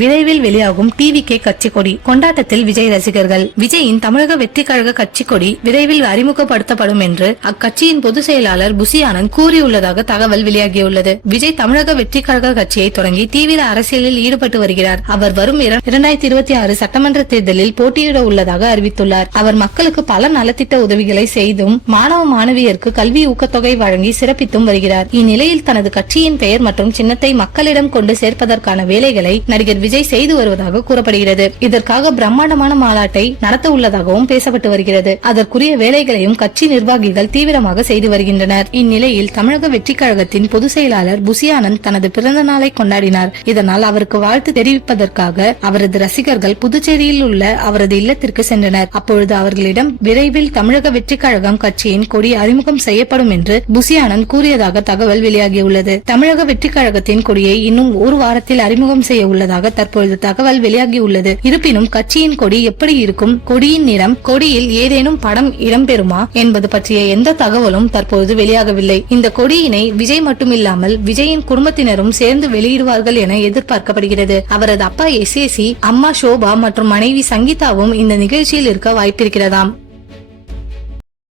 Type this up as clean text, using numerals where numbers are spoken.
விரைவில் வெளியாகும் டிவிகே கட்சி கொடி கொண்டாட்டத்தில் விஜய் ரசிகர்கள். விஜயின் தமிழக வெற்றி கழக கட்சி கொடி விரைவில் அறிமுகப்படுத்தப்படும் என்று அக்கட்சியின் பொதுச் செயலாளர் புசி ஆனந்த் கூறியுள்ளதாக தகவல் வெளியாகியுள்ளது. விஜய் தமிழக வெற்றி கழக கட்சியை தொடங்கி தீவிர அரசியலில் ஈடுபட்டு வருகிறார். அவர் வரும் 2026 சட்டமன்ற தேர்தலில் போட்டியிட உள்ளதாக அறிவித்துள்ளார். அவர் மக்களுக்கு பல நலத்திட்ட உதவிகளை செய்தும் மாணவ மாணவியருக்கு கல்வி ஊக்கத்தொகை வழங்கி சிறப்பித்தும் வருகிறார். இந்நிலையில் தனது கட்சியின் பெயர் மற்றும் சின்னத்தை மக்களிடம் கொண்டு சேர்ப்பதற்கான வேலைகளை நடிகர் விஜய் செய்து வருவதாக கூறப்படுகிறது. இதற்காக பிரம்மாண்டமான மாநாட்டை நடத்த உள்ளதாகவும் பேசப்பட்டு வருகிறது. அதற்குரிய வேலைகளையும் கட்சி நிர்வாகிகள் தீவிரமாக செய்து வருகின்றனர். இந்நிலையில் தமிழக வெற்றி கழகத்தின் பொதுச் செயலாளர் புசி ஆனந்த் தனது பிறந்த நாளை கொண்டாடினார். இதனால் அவருக்கு வாழ்த்து தெரிவிப்பதற்காக அவரது ரசிகர்கள் புதுச்சேரியில் உள்ள அவரது இல்லத்திற்கு சென்றனர். அப்பொழுது அவர்களிடம் விரைவில் தமிழக வெற்றி கழகம் கட்சியின் கொடி அறிமுகம் செய்யப்படும் என்று புசி ஆனந்த் கூறியதாக தகவல் வெளியாகியுள்ளது. தமிழக வெற்றி கழகத்தின் கொடியை இன்னும் ஒரு வாரத்தில் அறிமுகம் செய்ய உள்ளதாக தற்பொழுது தகவல் வெளியாகியுள்ளது. இருப்பினும் கட்சியின் கொடி எப்படி இருக்கும், கொடியின் நிறம், கொடியில் ஏதேனும் படம் இடம்பெறுமா என்பது பற்றிய எந்த தகவலும் தற்போது வெளியாகவில்லை. இந்த கொடியினை விஜய் மட்டுமில்லாமல் விஜயின் குடும்பத்தினரும் சேர்ந்து வெளியிடுவார்கள் என எதிர்பார்க்கப்படுகிறது. அவரது அப்பா SAC, அம்மா ஷோபா மற்றும் மனைவி சங்கீதாவும் இந்த நிகழ்ச்சியில் இருக்க வாய்ப்பிருக்கிறதாம்.